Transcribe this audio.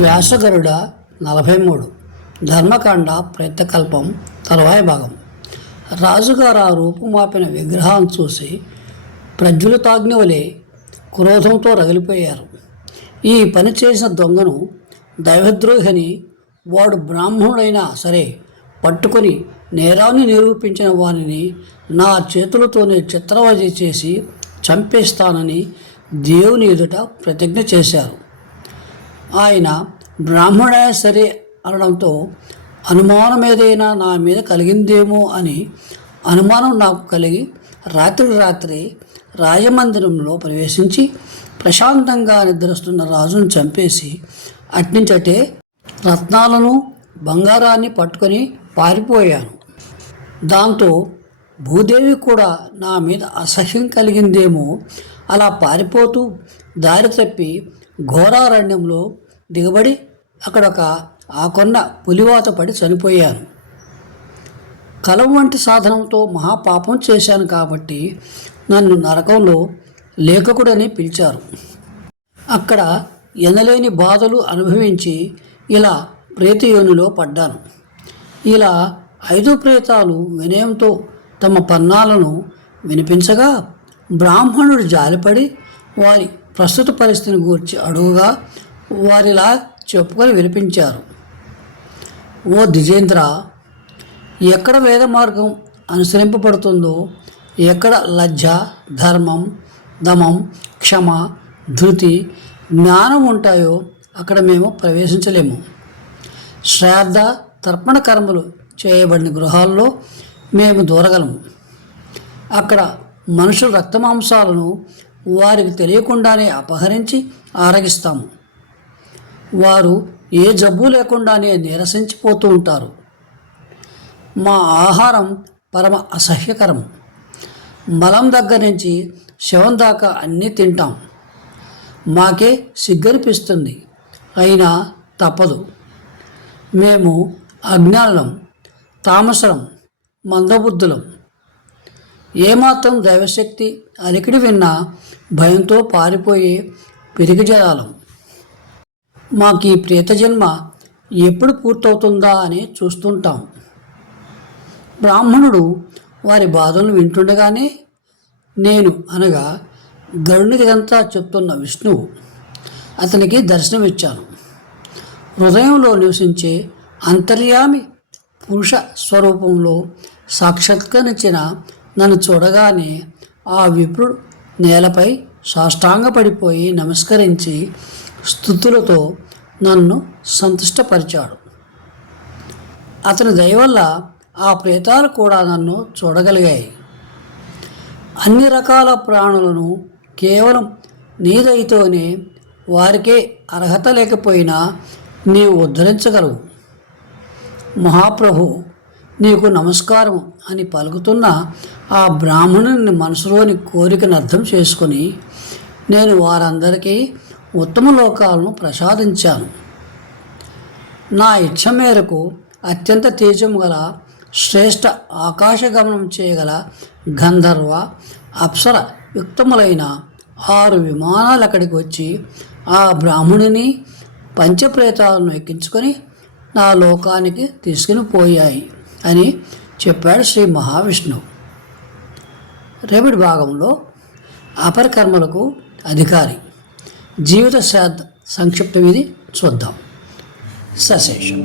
వ్యాసగరుడ నలభై మూడు ధర్మకాండ ప్రయత్నకల్పం తర్వాయి భాగం. రాజుగారు ఆ రూపుమాపిన విగ్రహాన్ని చూసి ప్రజ్వలితాగ్ని వలె క్రోధంతో రగిలిపోయారు. ఈ పని చేసిన దొంగను దైవద్రోహిని వాడు బ్రాహ్మణుడైనా సరే పట్టుకొని నేరాన్ని నిరూపించిన వానిని నా చేతులతోనే చిత్రవధ చేసి చంపేస్తానని దేవుని ఎదుట ప్రతిజ్ఞ చేశారు. ఆయన బ్రాహ్మణే సరే అనడంతో అనుమానం ఏదైనా నా మీద కలిగిందేమో అని అనుమానం నాకు కలిగి రాత్రి రాత్రి రాజమందిరంలో ప్రవేశించి ప్రశాంతంగా నిద్రిస్తున్న రాజును చంపేసి అట్నించటే రత్నాలను బంగారాన్ని పట్టుకొని పారిపోయాను. దాంతో భూదేవి కూడా నా మీద అసహ్యం కలిగిందేమో అలా పారిపోతూ దారి తప్పి ఘోరారణ్యంలో దిగబడి? అక్కడ ఒక ఆ కొన్న పులివాత పడి చనిపోయాను. కలం వంటి సాధనంతో మహాపాపం చేశాను కాబట్టి నన్ను నరకంలో లేఖకుడని పిలిచారు. అక్కడ ఎనలేని బాధలు అనుభవించి ఇలా ప్రేతయోనిలో పడ్డాను. ఇలా ఐదు ప్రేతాలు వినయంతో తమ పన్నాలను వినిపించగా బ్రాహ్మణుడు జాలిపడి వారి ప్రస్తుత పరిస్థితిని గూర్చి అడుగుగా వారిలా చెప్పుకొని వినిపించారు. ఓ ద్విజేంద్ర ఎక్కడ వేద మార్గం అనుసరింపబడుతుందో ఎక్కడ లజ్జ ధర్మం దమం క్షమ ధృతి జ్ఞానం ఉంటాయో అక్కడ మేము ప్రవేశించలేము. శ్రాద్ధ తర్పణ కర్మలు చేయబడిన గృహాల్లో మేము దూరగలము. అక్కడ మనుషుల రక్తమాంసాలను వారికి తెలియకుండానే అపహరించి ఆరగిస్తాము. వారు ఏ జబ్బు లేకుండానే నీరసించిపోతూ ఉంటారు. మా ఆహారం పరమ అసహ్యకరం. మలం దగ్గర నుంచి శవం దాకా అన్నీ తింటాం. మాకే సిగ్గనిపిస్తుంది. అయినా తప్పదు. మేము అజ్ఞానం తామసరం మందబుద్ధులం. ఏమాత్రం దైవశక్తి అలికిడి విన్నా భయంతో పారిపోయే పిరిగిజలాలం మాకు ఈ ప్రేత జన్మ ఎప్పుడు పూర్తవుతుందా అని చూస్తుంటాం. బ్రాహ్మణుడు వారి బాధలను వింటుండగానే నేను అనగా గరునికంతా చెప్తున్న విష్ణువు అతనికి దర్శనమిచ్చాను. హృదయంలో నివసించే అంతర్యామి పురుష స్వరూపంలో సాక్షాత్కరించిన నన్ను చూడగానే ఆ విప్రుడు నేలపై సాష్టాంగపడిపోయి నమస్కరించి స్థుతులతో నన్ను సంతుష్టపరిచాడు. అతని దయ వల్ల ఆ ప్రేతాలు కూడా నన్ను చూడగలిగాయి. అన్ని రకాల ప్రాణులను కేవలం నీ దయతోనే వారికే అర్హత లేకపోయినా నీవు ఉద్ధరించగలవు. మహాప్రభు నీకు నమస్కారం అని పలుకుతున్న ఆ బ్రాహ్మణుని మనసులోని కోరికను అర్థం చేసుకొని నేను వారందరికీ ఉత్తమ లోకాలను ప్రసాదించాను. నా ఇచ్చ మేరకు అత్యంత తేజం గల శ్రేష్ఠ ఆకాశగమనం చేయగల గంధర్వ అప్సర యుక్తములైన ఆరు విమానాలు అక్కడికి వచ్చి ఆ బ్రాహ్మణుని పంచప్రేతాలను ఎక్కించుకొని నా లోకానికి తీసుకుని పోయాయి అని చెప్పాడు శ్రీ మహావిష్ణువు. రేపటి భాగంలో అపరకర్మలకు అధికారి జీవిత శ్రాద్ధ సంక్షిప్త విధి చూద్దాం. సశేషం.